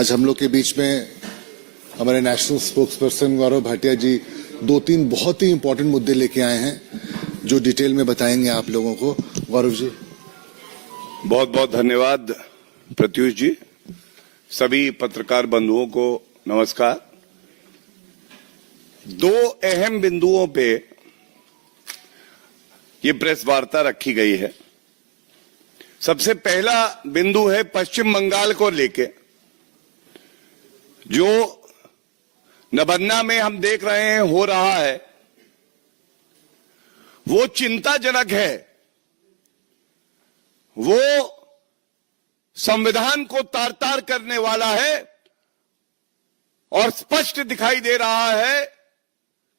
आज हम लोग के बीच में हमारे national spokes person Gaurav Bhatia जी 2-3 बहुत ही इंपॉर्टेंट मुद्दे लेके आए हैं जो डिटेल में बताएंगे आप लोगों को। गौरव जी। बहुत बहुत धन्यवाद प्रत्युष जी। सभी पत्रकार बंधुओं को नमस्कार। 2 अहम बिंदुओं पे ये प्रेस वार्ता रखी गई है। सबसे पहला बिंदु है पश्चिम बंगाल को लेके, जो नबन्ना में हम देख रहे हैं हो रहा है, वो चिंताजनक है। वो संविधान को तार तार करने वाला है और स्पष्ट दिखाई दे रहा है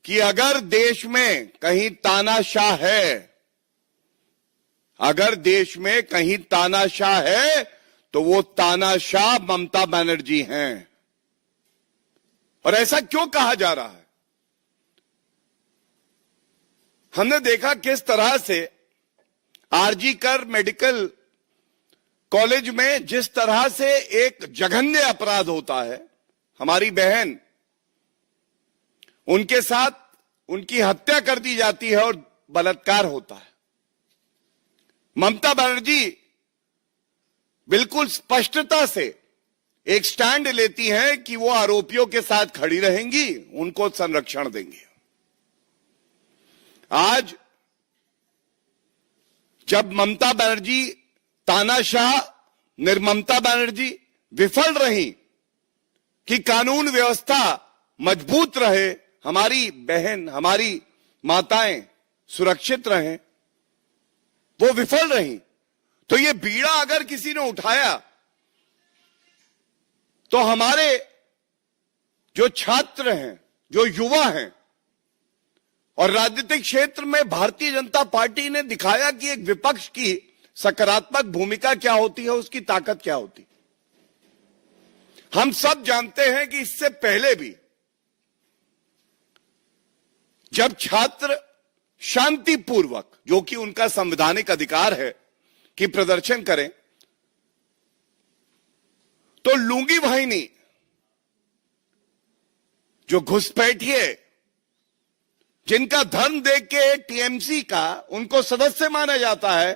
कि अगर देश में कहीं तानाशाह है, अगर देश में कहीं तानाशाह है तो वो तानाशाह ममता बनर्जी हैं। और ऐसा क्यों कहा जा रहा है? हमने देखा किस तरह से आरजी कर मेडिकल कॉलेज में जिस तरह से एक जघन्य अपराध होता है, हमारी बहन, उनके साथ उनकी हत्या कर दी जाती है और बलात्कार होता है। ममता बनर्जी बिल्कुल स्पष्टता से एक स्टैंड लेती हैं कि वो आरोपियों के साथ खड़ी रहेंगी, उनको संरक्षण देंगे। आज जब ममता बनर्जी तानाशाह, निर्ममता बनर्जी विफल रही कि कानून व्यवस्था मजबूत रहे, हमारी बहन, हमारी माताएं सुरक्षित रहें, वो विफल रही, तो ये बीड़ा अगर किसी ने उठाया तो हमारे जो छात्र हैं, जो युवा हैं, और राजनीतिक क्षेत्र में भारतीय जनता पार्टी ने दिखाया कि एक विपक्ष की सकारात्मक भूमिका क्या होती है, उसकी ताकत क्या होती। हम सब जानते हैं कि इससे पहले भी जब छात्र शांतिपूर्वक, जो कि उनका संवैधानिक अधिकार है, कि प्रदर्शन करें, तो लूंगी वाहिनी, जो घुसपैठिए, जिनका धर्म देख के टीएमसी का उनको सदस्य माना जाता है,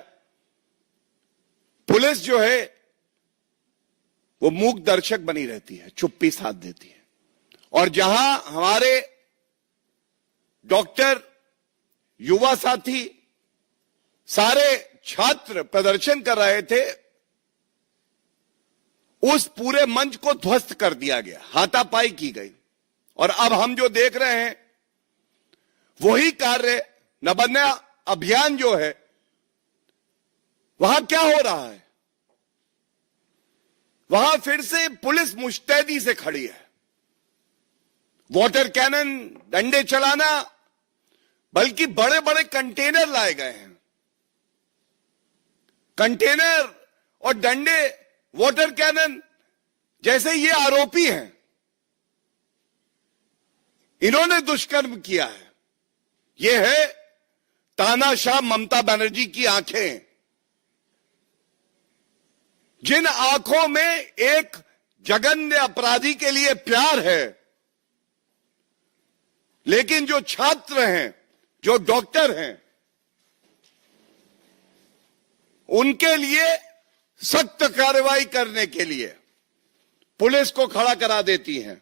पुलिस जो है वो मूक दर्शक बनी रहती है, चुप्पी साध देती है। और जहां हमारे डॉक्टर, युवा साथी, सारे छात्र प्रदर्शन कर रहे थे, उस पूरे मंच को ध्वस्त कर दिया गया, हाथापाई की गई। और अब हम जो देख रहे हैं वही कार्य नबन्ना अभियान जो है, वहां क्या हो रहा है? वहां फिर से पुलिस मुस्तैदी से खड़ी है। वाटर कैनन, डंडे चलाना, बल्कि बड़े बड़े कंटेनर लाए गए हैं। कंटेनर और डंडे, वाटर कैनन, जैसे ये आरोपी हैं, इन्होंने दुष्कर्म किया है। ये है तानाशाह ममता बनर्जी की आंखें, जिन आंखों में एक जघन्य अपराधी के लिए प्यार है, लेकिन जो छात्र हैं, जो डॉक्टर हैं, उनके लिए सख्त कार्रवाई करने के लिए पुलिस को खड़ा करा देती हैं।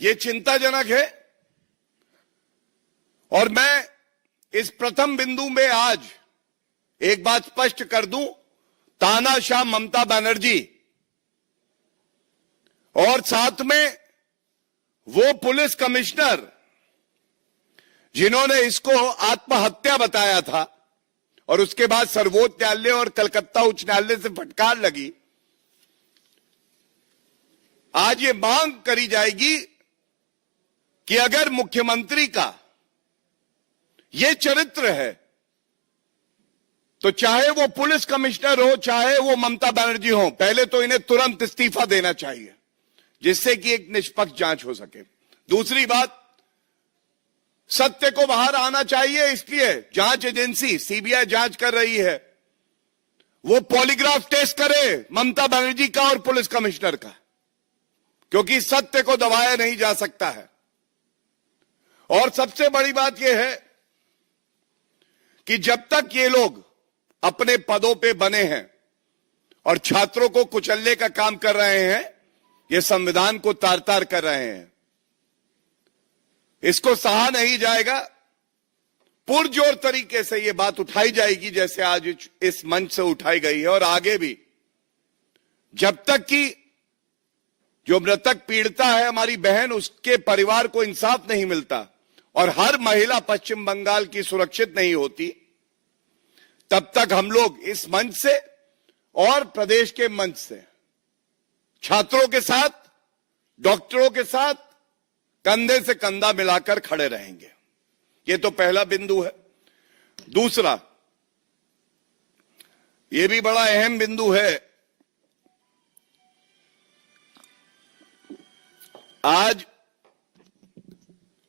ये चिंताजनक है। और मैं इस प्रथम बिंदु में आज एक बात स्पष्ट कर दूं, तानाशाह ममता बनर्जी और साथ में वो पुलिस कमिश्नर जिन्होंने इसको आत्महत्या बताया था और उसके बाद सर्वोच्च न्यायालय और कलकत्ता उच्च न्यायालय से फटकार लगी, आज ये मांग करी जाएगी कि अगर मुख्यमंत्री का ये चरित्र है तो चाहे वो पुलिस कमिश्नर हो, चाहे वो ममता बनर्जी हो, पहले तो इन्हें तुरंत इस्तीफा देना चाहिए, जिससे कि एक निष्पक्ष जांच हो सके। दूसरी बात, सत्य को बाहर आना चाहिए, इसलिए जांच एजेंसी सीबीआई जांच कर रही है वो पॉलीग्राफ टेस्ट करे ममता बनर्जी का और पुलिस कमिश्नर का, क्योंकि सत्य को दबाया नहीं जा सकता है। और सबसे बड़ी बात यह है कि जब तक ये लोग अपने पदों पे बने हैं और छात्रों को कुचलने का काम कर रहे हैं, ये संविधान को तार तार कर रहे हैं, इसको सहा नहीं जाएगा। पुरजोर तरीके से ये बात उठाई जाएगी जैसे आज इस मंच से उठाई गई है, और आगे भी जब तक कि जो मृतक पीड़िता है हमारी बहन, उसके परिवार को इंसाफ नहीं मिलता और हर महिला पश्चिम बंगाल की सुरक्षित नहीं होती, तब तक हम लोग इस मंच से और प्रदेश के मंच से छात्रों के साथ, डॉक्टरों के साथ कंधे से कंधा मिलाकर खड़े रहेंगे। ये तो पहला बिंदु है। दूसरा, ये भी बड़ा अहम बिंदु है। आज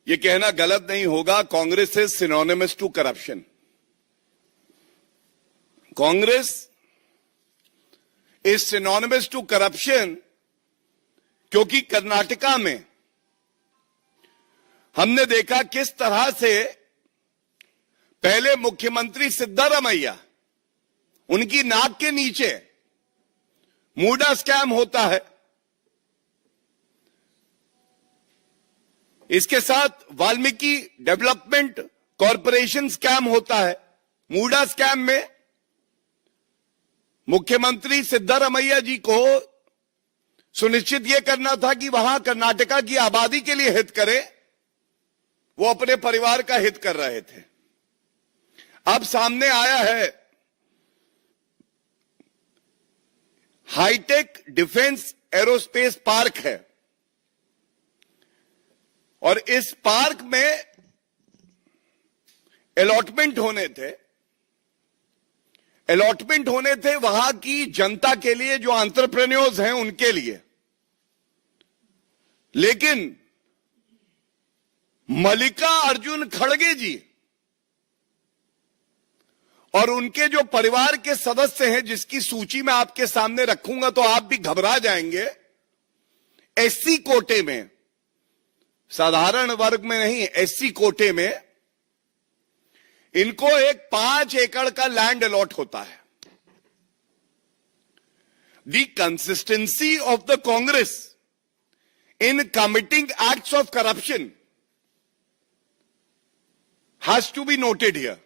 ये कहना गलत नहीं होगा, Congress is synonymous to corruption. Congress is synonymous to corruption क्योंकि कर्नाटका में हमने देखा किस तरह से पहले मुख्यमंत्री सिद्धारमैया, उनकी नाक के नीचे मूडा स्कैम होता है, इसके साथ वाल्मीकि डेवलपमेंट कॉरपोरेशन स्कैम होता है। मूडा स्कैम में मुख्यमंत्री सिद्धारमैया जी को सुनिश्चित यह करना था कि वहां कर्नाटका की आबादी के लिए हित करे, वो अपने परिवार का हित कर रहे थे। अब सामने आया है हाईटेक डिफेंस एरोस्पेस पार्क है, और इस पार्क में अलॉटमेंट होने थे वहां की जनता के लिए, जो एंटरप्रेन्योर्स हैं उनके लिए। लेकिन मल्लिका अर्जुन खड़गे जी और उनके जो परिवार के सदस्य हैं, जिसकी सूची मैं आपके सामने रखूंगा तो आप भी घबरा जाएंगे, एससी कोटे में, साधारण वर्ग में नहीं, एससी कोटे में इनको एक 5 एकड़ का लैंड अलॉट होता है। The consistency of the Congress in committing acts of corruption has to be noted here.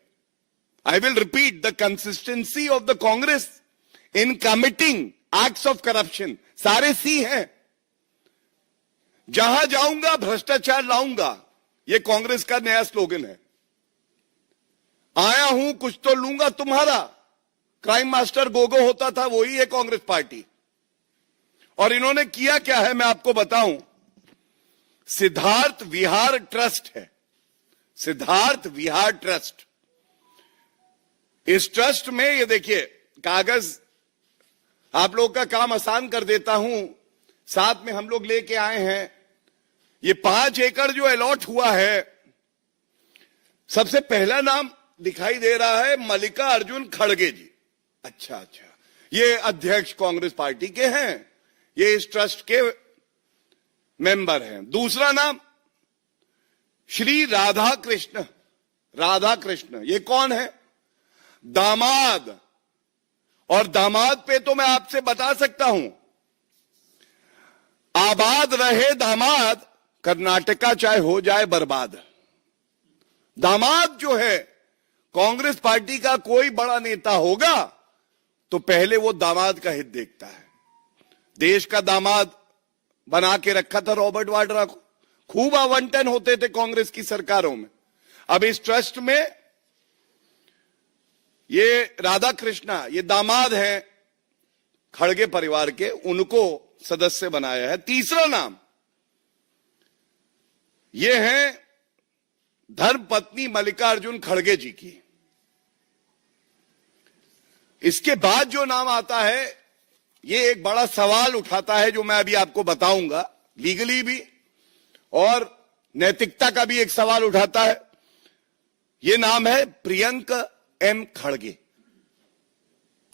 I will repeat, the consistency of the Congress in committing acts of corruption. सारे सी हैं। जहां जाऊंगा भ्रष्टाचार लाऊंगा, ये कांग्रेस का नया स्लोगन है। आया हूं कुछ तो लूंगा तुम्हारा, क्राइम मास्टर गोगो होता था, वही है कांग्रेस पार्टी। और इन्होंने किया क्या है मैं आपको बताऊं। सिद्धार्थ विहार ट्रस्ट है, सिद्धार्थ विहार ट्रस्ट। इस ट्रस्ट में ये देखिए, कागज आप लोग का काम आसान कर देता हूं, साथ में हम लोग लेके आए हैं। ये 5 एकड़ जो अलॉट हुआ है, सबसे पहला नाम दिखाई दे रहा है मल्लिका अर्जुन खड़गे जी। अच्छा, ये अध्यक्ष कांग्रेस पार्टी के हैं, ये इस ट्रस्ट के मेंबर हैं। दूसरा नाम श्री राधा कृष्ण, ये कौन है? दामाद। और दामाद पे तो मैं आपसे बता सकता हूं, आबाद रहे दामाद, कर्नाटका चाहे हो जाए बर्बाद। दामाद जो है, कांग्रेस पार्टी का कोई बड़ा नेता होगा तो पहले वो दामाद का हित देखता है। देश का दामाद बना के रखा था रॉबर्ट वाड्रा को, खूब आवंटन होते थे कांग्रेस की सरकारों में। अब इस ट्रस्ट में ये राधा कृष्णा, ये दामाद हैं खड़गे परिवार के, उनको सदस्य बनाया है। तीसरा नाम ये है धर्मपत्नी मल्लिकार्जुन खड़गे जी की। इसके बाद जो नाम आता है, ये एक बड़ा सवाल उठाता है, जो मैं अभी आपको बताऊंगा, लीगली भी और नैतिकता का भी एक सवाल उठाता है। ये नाम है प्रियंक एम खड़गे।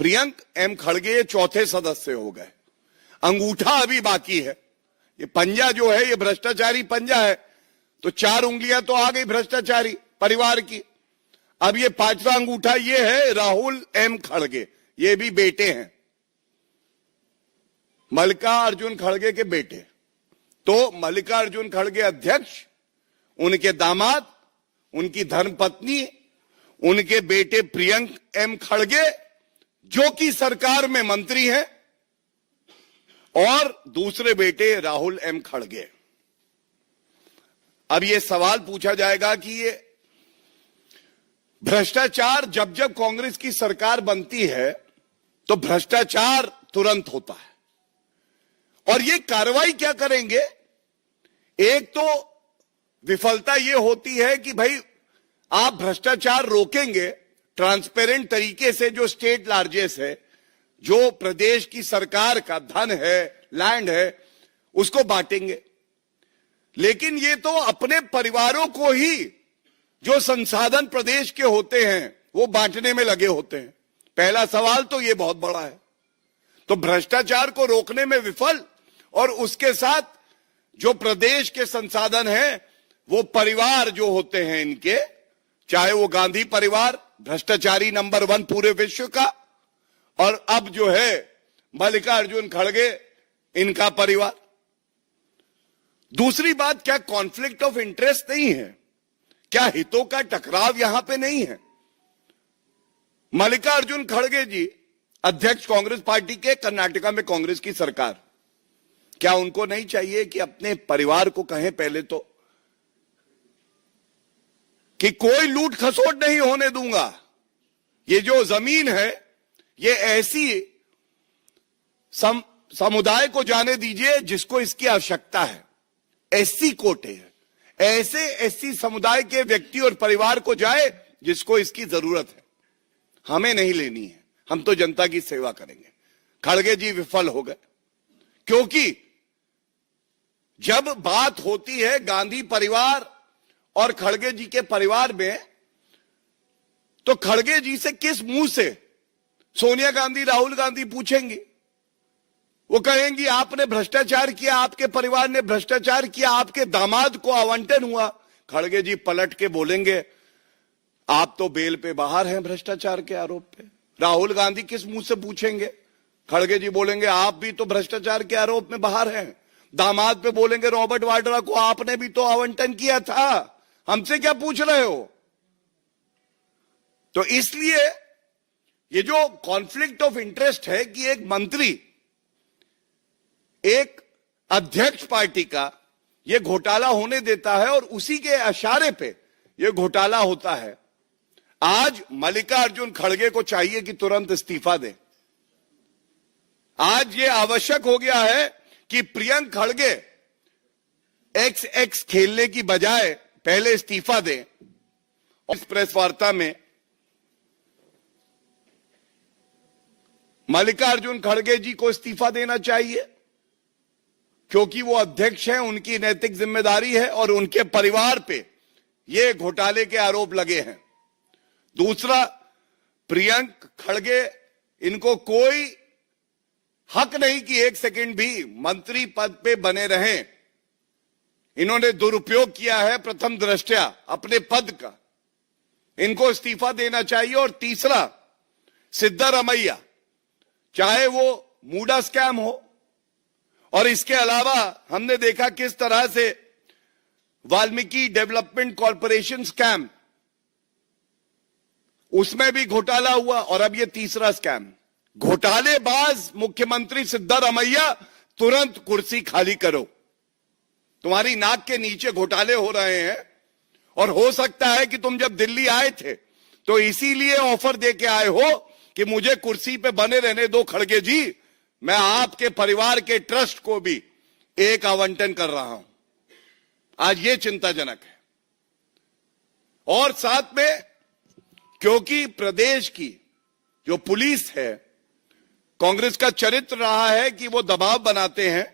प्रियंक एम खड़गे ये चौथे सदस्य हो गए। अंगूठा अभी बाकी है। ये पंजा जो है ये भ्रष्टाचारी पंजा है, तो 4 उंगलियां तो आ गई भ्रष्टाचारी परिवार की। अब ये 5वां अंगूठा ये है राहुल एम खड़गे, ये भी बेटे हैं, मल्लिकार्जुन खड़गे के बेटे। तो मल्लिकार्जुन खड़गे अध्यक्ष, उनके दामाद, उनकी धर्मपत्नी, उनके बेटे प्रियंक एम खड़गे जो कि सरकार में मंत्री हैं, और दूसरे बेटे राहुल एम खड़गे। अब यह सवाल पूछा जाएगा कि ये भ्रष्टाचार जब जब कांग्रेस की सरकार बनती है तो भ्रष्टाचार तुरंत होता है, और ये कार्रवाई क्या करेंगे? एक तो विफलता ये होती है कि भाई आप भ्रष्टाचार रोकेंगे ट्रांसपेरेंट तरीके से, जो स्टेट लार्जेस्ट है, जो प्रदेश की सरकार का धन है, लैंड है, उसको बांटेंगे। लेकिन ये तो अपने परिवारों को ही जो संसाधन प्रदेश के होते हैं वो बांटने में लगे होते हैं। पहला सवाल तो ये बहुत बड़ा है। तो भ्रष्टाचार को रोकने में विफल, और उसके साथ जो प्रदेश के संसाधन हैं वो परिवार जो होते हैं इनके, चाहे वो गांधी परिवार भ्रष्टाचारी नंबर 1 पूरे विश्व का, और अब जो है मल्लिकार्जुन खड़गे इनका परिवार। दूसरी बात, क्या कॉन्फ्लिक्ट ऑफ इंटरेस्ट नहीं है? क्या हितों का टकराव यहां पे नहीं है? मल्लिकार्जुन खड़गे जी अध्यक्ष कांग्रेस पार्टी के, कर्नाटका में कांग्रेस की सरकार, क्या उनको नहीं चाहिए कि अपने परिवार को कहें पहले तो कि कोई लूट खसोट नहीं होने दूंगा, ये जो जमीन है ये ऐसी समुदाय को जाने दीजिए जिसको इसकी आवश्यकता है, एससी कोटे है, ऐसे एससी समुदाय के व्यक्ति और परिवार को जाए जिसको इसकी जरूरत है, हमें नहीं लेनी है, हम तो जनता की सेवा करेंगे। खड़गे जी विफल हो गए, क्योंकि जब बात होती है गांधी परिवार और खड़गे जी के परिवार में, तो खड़गे जी से किस मुंह से सोनिया गांधी, राहुल गांधी पूछेंगी? वो कहेंगी आपने भ्रष्टाचार किया, आपके परिवार ने भ्रष्टाचार किया, आपके दामाद को आवंटन हुआ। खड़गे जी पलट के बोलेंगे आप तो बेल पे बाहर हैं भ्रष्टाचार के आरोप पे। राहुल गांधी किस मुंह से पूछेंगे? खड़गे जी बोलेंगे आप भी तो भ्रष्टाचार के आरोप में बाहर हैं। दामाद पे बोलेंगे रॉबर्ट वाड्रा को आपने भी तो आवंटन किया था, हमसे क्या पूछ रहे हो? तो इसलिए ये जो कॉन्फ्लिक्ट ऑफ इंटरेस्ट है कि एक मंत्री, एक अध्यक्ष पार्टी का ये घोटाला होने देता है और उसी के इशारे पे ये घोटाला होता है। आज मल्लिकार्जुन खड़गे को चाहिए कि तुरंत इस्तीफा दे। आज ये आवश्यक हो गया है कि प्रियंक खड़गे एक्स खेलने की बजाय पहले इस्तीफा दें। इस प्रेस वार्ता में मल्लिकार्जुन खड़गे जी को इस्तीफा देना चाहिए, क्योंकि वो अध्यक्ष हैं, उनकी नैतिक जिम्मेदारी है और उनके परिवार पे ये घोटाले के आरोप लगे हैं। दूसरा, प्रियंक खड़गे, इनको कोई हक नहीं कि 1 सेकंड भी मंत्री पद पे बने रहें। इन्होंने दुरुपयोग किया है प्रथम दृष्टया अपने पद का, इनको इस्तीफा देना चाहिए। और तीसरा, सिद्धारमैया, चाहे वो मूडा स्कैम हो, और इसके अलावा हमने देखा किस तरह से वाल्मीकि डेवलपमेंट कॉरपोरेशन स्कैम, उसमें भी घोटाला हुआ, और अब ये तीसरा स्कैम। घोटालेबाज मुख्यमंत्री सिद्धारमैया, तुरंत कुर्सी खाली करो। तुम्हारी नाक के नीचे घोटाले हो रहे हैं, और हो सकता है कि तुम जब दिल्ली आए थे तो इसीलिए ऑफर दे के आए हो कि मुझे कुर्सी पे बने रहने दो खड़गे जी, मैं आपके परिवार के ट्रस्ट को भी एक आवंटन कर रहा हूं। आज ये चिंताजनक है। और साथ में, क्योंकि प्रदेश की जो पुलिस है, कांग्रेस का चरित्र रहा है कि वो दबाव बनाते हैं,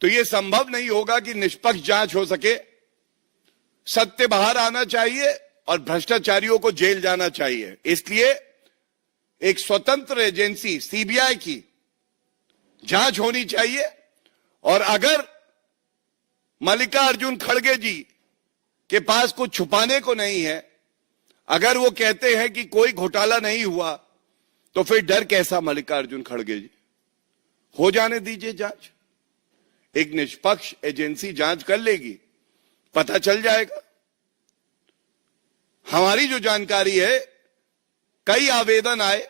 तो ये संभव नहीं होगा कि निष्पक्ष जांच हो सके। सत्य बाहर आना चाहिए और भ्रष्टाचारियों को जेल जाना चाहिए। इसलिए एक स्वतंत्र एजेंसी सीबीआई की जांच होनी चाहिए। और अगर मल्लिकार्जुन खड़गे जी के पास कुछ छुपाने को नहीं है, अगर वो कहते हैं कि कोई घोटाला नहीं हुआ, तो फिर डर कैसा मल्लिकार्जुन खड़गे जी? हो जाने दीजिए जांच, एक निष्पक्ष एजेंसी जांच कर लेगी, पता चल जाएगा। हमारी जो जानकारी है, कई आवेदन आए,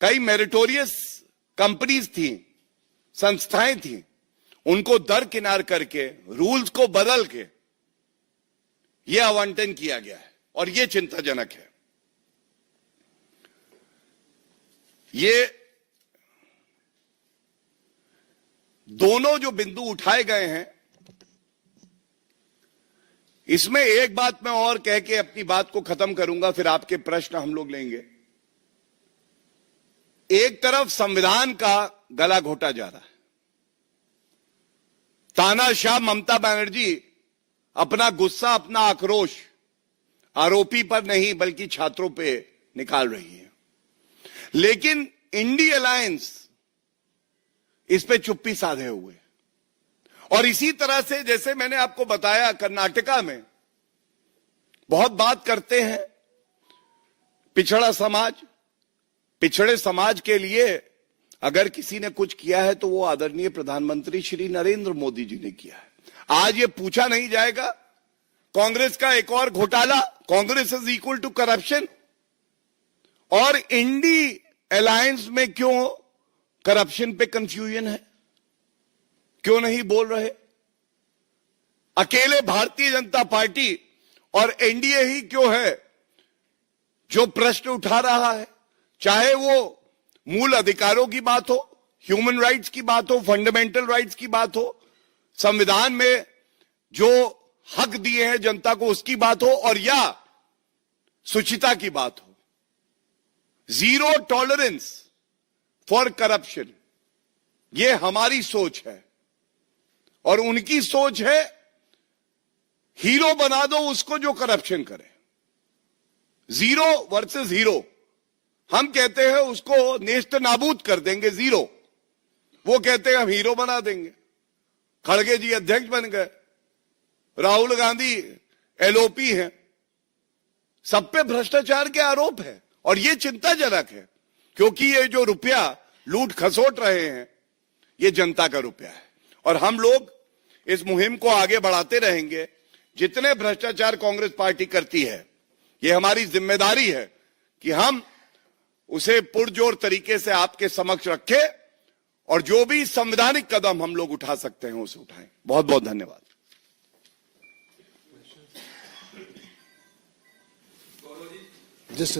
कई मेरिटोरियस कंपनीज थी, संस्थाएं थी, उनको दरकिनार करके रूल्स को बदल के यह आवंटन किया गया है और यह चिंताजनक है। ये दोनों जो बिंदु उठाए गए हैं, इसमें एक बात मैं और कह के अपनी बात को खत्म करूंगा, फिर आपके प्रश्न हम लोग लेंगे। एक तरफ संविधान का गला घोटा जा रहा है, तानाशाह ममता बनर्जी अपना गुस्सा, अपना आक्रोश आरोपी पर नहीं बल्कि छात्रों पे निकाल रही है, लेकिन इंडी अलायंस इस पे चुप्पी साधे हुए। और इसी तरह से जैसे मैंने आपको बताया, कर्नाटका में बहुत बात करते हैं पिछड़ा समाज, पिछड़े समाज के लिए अगर किसी ने कुछ किया है तो वो आदरणीय प्रधानमंत्री श्री नरेंद्र मोदी जी ने किया है। आज ये पूछा नहीं जाएगा कांग्रेस का एक और घोटाला, Congress is equal to corruption, और इंडी अलायंस में क्यों करप्शन पे कंफ्यूजन है, क्यों नहीं बोल रहे? अकेले भारतीय जनता पार्टी और एनडीए ही क्यों है जो प्रश्न उठा रहा है? चाहे वो मूल अधिकारों की बात हो, ह्यूमन राइट्स की बात हो, फंडामेंटल राइट्स की बात हो, संविधान में जो हक दिए हैं जनता को उसकी बात हो, और या शुचिता की बात हो। जीरो टॉलरेंस फॉर करप्शन, ये हमारी सोच है, और उनकी सोच है हीरो बना दो उसको जो करप्शन करे। जीरो वर्सेस हीरो, हम कहते हैं उसको नेस्त नाबूद कर देंगे जीरो, वो कहते हैं हम हीरो बना देंगे। खड़गे जी अध्यक्ष बन गए, राहुल गांधी एलओपी हैं, सब पे भ्रष्टाचार के आरोप है, और ये चिंताजनक है, क्योंकि ये जो रुपया लूट खसोट रहे हैं ये जनता का रुपया है। और हम लोग इस मुहिम को आगे बढ़ाते रहेंगे। जितने भ्रष्टाचार कांग्रेस पार्टी करती है, ये हमारी जिम्मेदारी है कि हम उसे पुरजोर तरीके से आपके समक्ष रखें, और जो भी संवैधानिक कदम हम लोग उठा सकते हैं उसे उठाएं। बहुत बहुत धन्यवाद। जस्ट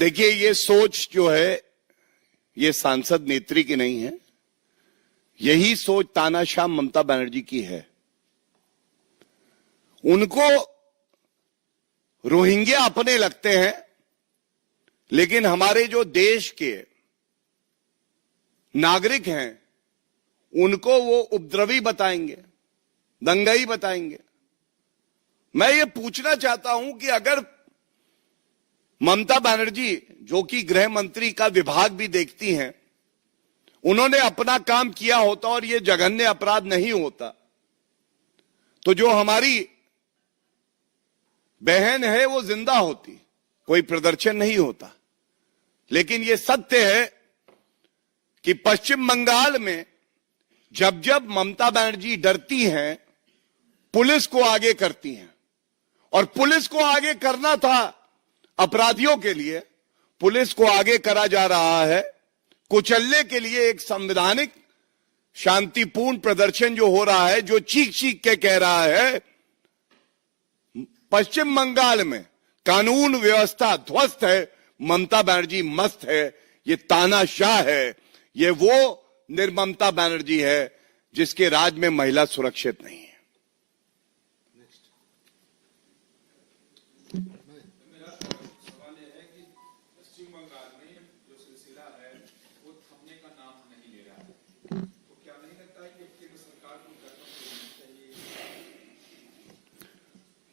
देखिए, ये सोच जो है ये सांसद नेत्री की नहीं है, यही सोच तानाशाह ममता बनर्जी की है। उनको रोहिंग्या अपने लगते हैं, लेकिन हमारे जो देश के नागरिक हैं उनको वो उपद्रवी बताएंगे, दंगाई बताएंगे। मैं ये पूछना चाहता हूं कि अगर ममता बनर्जी, जो कि गृह मंत्री का विभाग भी देखती हैं, उन्होंने अपना काम किया होता और ये जघन्य अपराध नहीं होता, तो जो हमारी बहन है वो जिंदा होती, कोई प्रदर्शन नहीं होता। लेकिन ये सत्य है कि पश्चिम बंगाल में जब जब ममता बनर्जी डरती हैं, पुलिस को आगे करती हैं, और पुलिस को आगे करना था अपराधियों के लिए, पुलिस को आगे करा जा रहा है कुचलने के लिए। एक संवैधानिक शांतिपूर्ण प्रदर्शन जो हो रहा है, जो चीख चीख के कह रहा है पश्चिम बंगाल में कानून व्यवस्था ध्वस्त है, ममता बनर्जी मस्त है, ये तानाशाह है, ये वो निर्ममता बनर्जी है जिसके राज में महिला सुरक्षित नहीं है।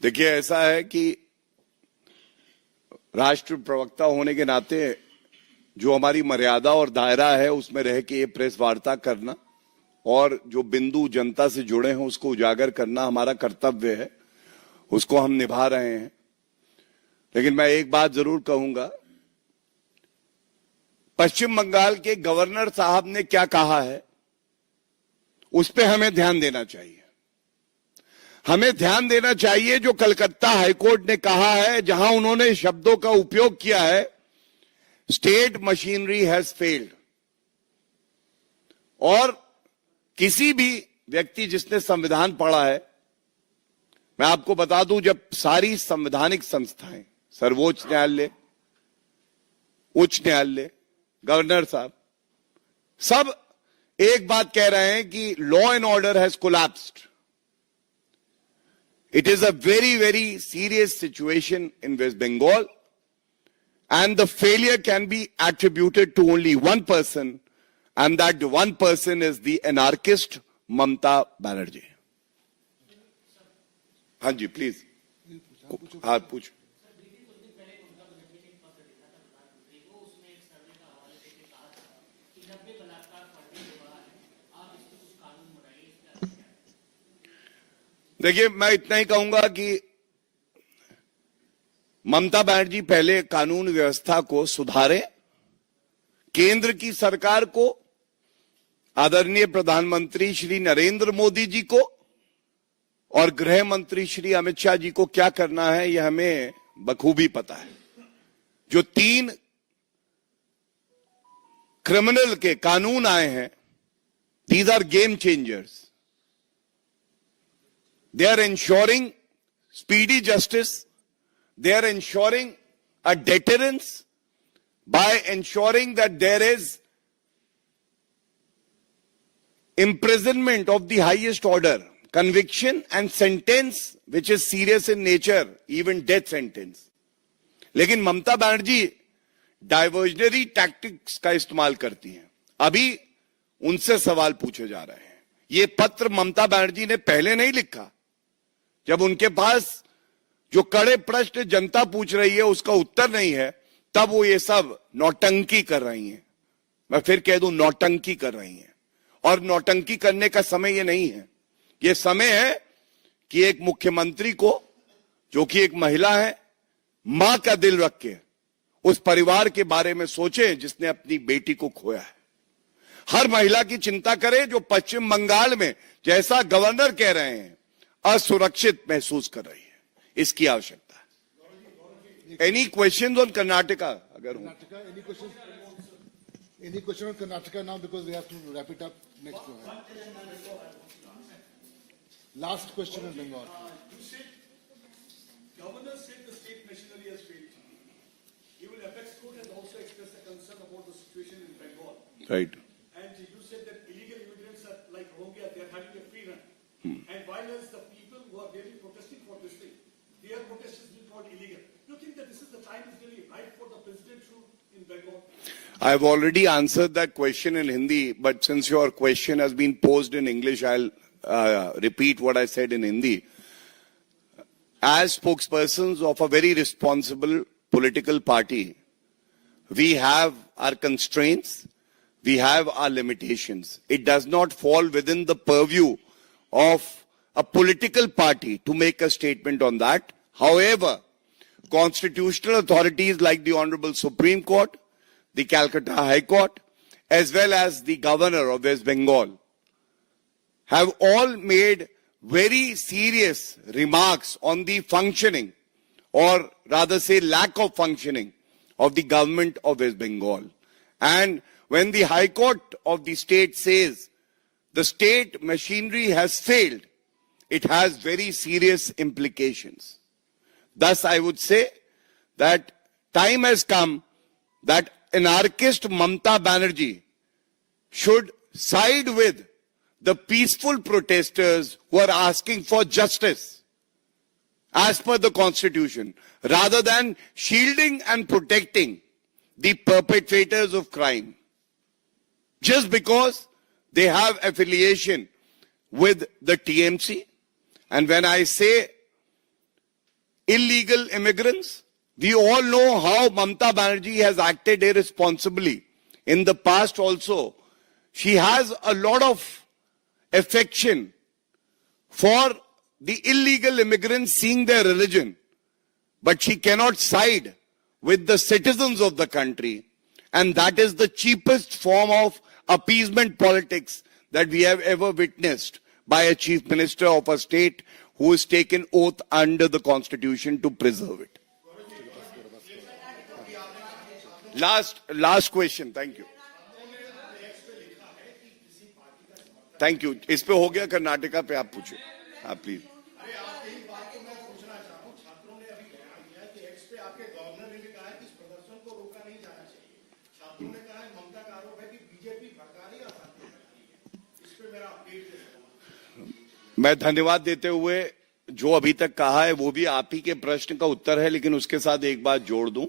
देखिए, ऐसा है कि राष्ट्र प्रवक्ता होने के नाते जो हमारी मर्यादा और दायरा है उसमें रह के ये प्रेस वार्ता करना और जो बिंदु जनता से जुड़े हैं उसको उजागर करना हमारा कर्तव्य है, उसको हम निभा रहे हैं। लेकिन मैं एक बात जरूर कहूंगा, पश्चिम बंगाल के गवर्नर साहब ने क्या कहा है उस पर हमें ध्यान देना चाहिए। हमें ध्यान देना चाहिए जो कलकत्ता हाईकोर्ट ने कहा है, जहां उन्होंने शब्दों का उपयोग किया है, स्टेट मशीनरी हैज फेल्ड। और किसी भी व्यक्ति जिसने संविधान पढ़ा है, मैं आपको बता दूं, जब सारी संवैधानिक संस्थाएं, सर्वोच्च न्यायालय, उच्च न्यायालय, गवर्नर साहब, सब एक बात कह रहे हैं कि law and order has collapsed. It is a very, very serious situation in West Bengal, and the failure can be attributed to only one person, and that one person is the anarchist Mamta Banerjee. हाँ जी, please. हाँ, पूछ। देखिए, मैं इतना ही कहूंगा कि ममता बनर्जी पहले कानून व्यवस्था को सुधारे, केंद्र की सरकार को, आदरणीय प्रधानमंत्री श्री नरेंद्र मोदी जी को और गृह मंत्री श्री अमित शाह जी को क्या करना है यह हमें बखूबी पता है। जो 3 क्रिमिनल के कानून आए हैं, these are game changers. They are ensuring speedy justice. They are ensuring a deterrence by ensuring that there is imprisonment of the highest order, conviction and sentence which is serious in nature, even death sentence. लेकिन Mamata Banerjee diversionary tactics का इस्तेमाल करती हैं। अभी उनसे सवाल पूछे जा रहे हैं। ये पत्र ममता बनर्जी ने पहले नहीं लिखा। जब उनके पास जो कड़े प्रश्न जनता पूछ रही है उसका उत्तर नहीं है, तब वो ये सब नौटंकी कर रही हैं। मैं फिर कह दूं, नौटंकी कर रही हैं। और नौटंकी करने का समय ये नहीं है। ये समय है कि एक मुख्यमंत्री को, जो कि एक महिला है, मां का दिल रख के उस परिवार के बारे में सोचे जिसने अपनी बेटी को खोया है। हर महिला की चिंता करे जो पश्चिम बंगाल में, जैसा गवर्नर कह रहे हैं, असुरक्षित महसूस कर रही है। इसकी आवश्यकता है। Any question on Karnataka? अगर हो any question on Karnataka now, because we have to wrap it up next one. Last question on Bengal. Governor said the state machinery has failed. Even Apex Court has also expressed a concern about the situation in Bengal. Right. And you said that illegal immigrants are like Rohingya, they are having a free run. And while as the people who are really protesting for this thing, their protest is being called illegal. Do you think that this is the time is really right for the president to in Bengal? I've already answered that question in Hindi, but since your question has been posed in English, I'll repeat what I said in Hindi. As spokespersons of a very responsible political party, we have our constraints, we have our limitations. It does not fall within the purview of a political party to make a statement on that. However, constitutional authorities like the Honorable Supreme Court, the Calcutta High Court, as well as the Governor of West Bengal, have all made very serious remarks on the functioning, or rather say lack of functioning, of the government of West Bengal. And when the High Court of the state says the state machinery has failed, it has very serious implications. Thus, I would say that time has come that anarchist Mamta Banerjee should side with the peaceful protesters who are asking for justice as per the constitution, rather than shielding and protecting the perpetrators of crime just because they have affiliation with the TMC. And when I say illegal immigrants, we all know how Mamata Banerjee has acted irresponsibly. In the past also, she has a lot of affection for the illegal immigrants seeing their religion, but she cannot side with the citizens of the country. And that is the cheapest form of appeasement politics that we have ever witnessed by a chief minister of a state who has taken oath under the constitution to preserve it. Last question. Thank you. Thank you. इस पे हो गया, कर्नाटका पे आप पूछे. हाँ, please. मैं धन्यवाद देते हुए जो अभी तक कहा है वो भी आप ही के प्रश्न का उत्तर है, लेकिन उसके साथ एक बात जोड़ दूं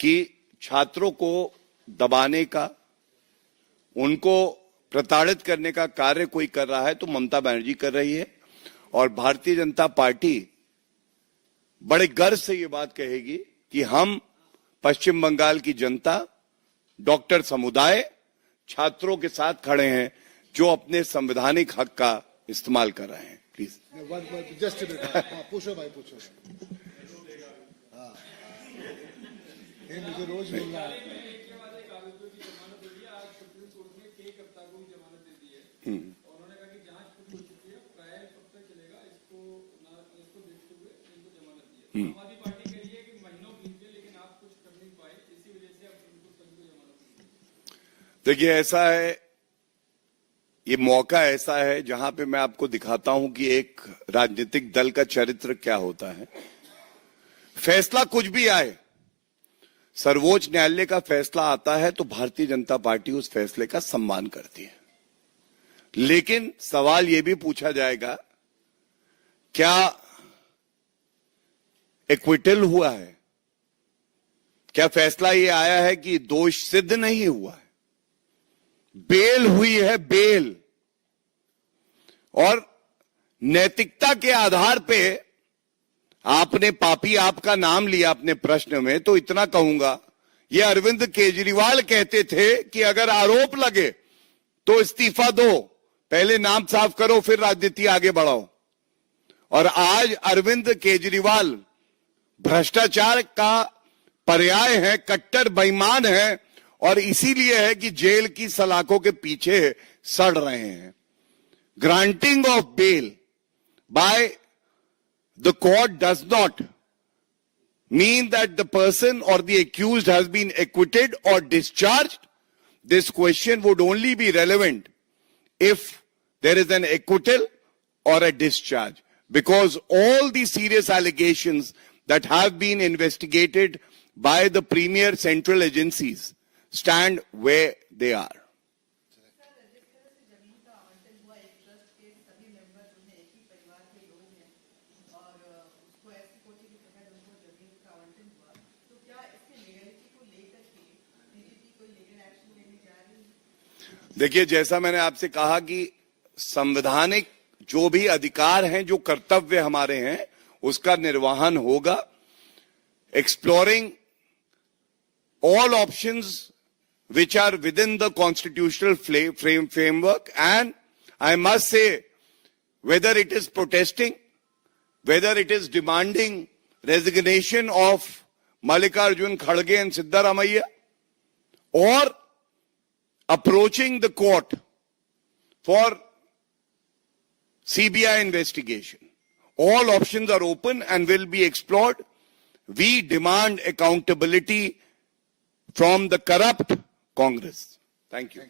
कि छात्रों को दबाने का, उनको प्रताड़ित करने का कार्य कोई कर रहा है तो ममता बनर्जी कर रही है. और भारतीय जनता पार्टी बड़े गर्व से ये बात कहेगी कि हम पश्चिम बंगाल की जनता, डॉक्टर समुदाय, छात्रों के साथ खड़े हैं जो अपने संवैधानिक हक का इस्तेमाल कर रहे हैं. प्लीज. जस्ट पूछो भाई, पूछो. ये मुझे रोज मिलना है. देखिए, ऐसा है, ये मौका ऐसा है जहां पे मैं आपको दिखाता हूं कि एक राजनीतिक दल का चरित्र क्या होता है. फैसला कुछ भी आए, सर्वोच्च न्यायालय का फैसला आता है तो भारतीय जनता पार्टी उस फैसले का सम्मान करती है. लेकिन सवाल यह भी पूछा जाएगा, क्या एक्विटल हुआ है? क्या फैसला ये आया है कि दोष सिद्ध नहीं हुआ है? बेल हुई है, बेल. और नैतिकता के आधार पे आपने पापी आपका नाम लिया अपने प्रश्न में, तो इतना कहूंगा, ये अरविंद केजरीवाल कहते थे कि अगर आरोप लगे तो इस्तीफा दो, पहले नाम साफ करो फिर राजनीति आगे बढ़ाओ. और आज अरविंद केजरीवाल भ्रष्टाचार का पर्याय है, कट्टर बेईमान है, और इसीलिए है कि जेल की सलाखों के पीछे सड़ रहे हैं. Granting of bail by the court does not mean that the person or the accused has been acquitted or discharged. This question would only be relevant if there is an acquittal or a discharge, because all the serious allegations that have been investigated by the premier central agencies stand where they are. देखिए, जैसा मैंने आपसे कहा कि संवैधानिक जो भी अधिकार हैं, जो कर्तव्य हमारे हैं, उसका निर्वहन होगा. Exploring all options which are within the constitutional framework, and I must say, whether it is protesting, whether it is demanding resignation of Mallikarjun Kharge and Siddaramaiah, or approaching the court for CBI investigation, all options are open and will be explored. We demand accountability from the corrupt Congress. Thank you.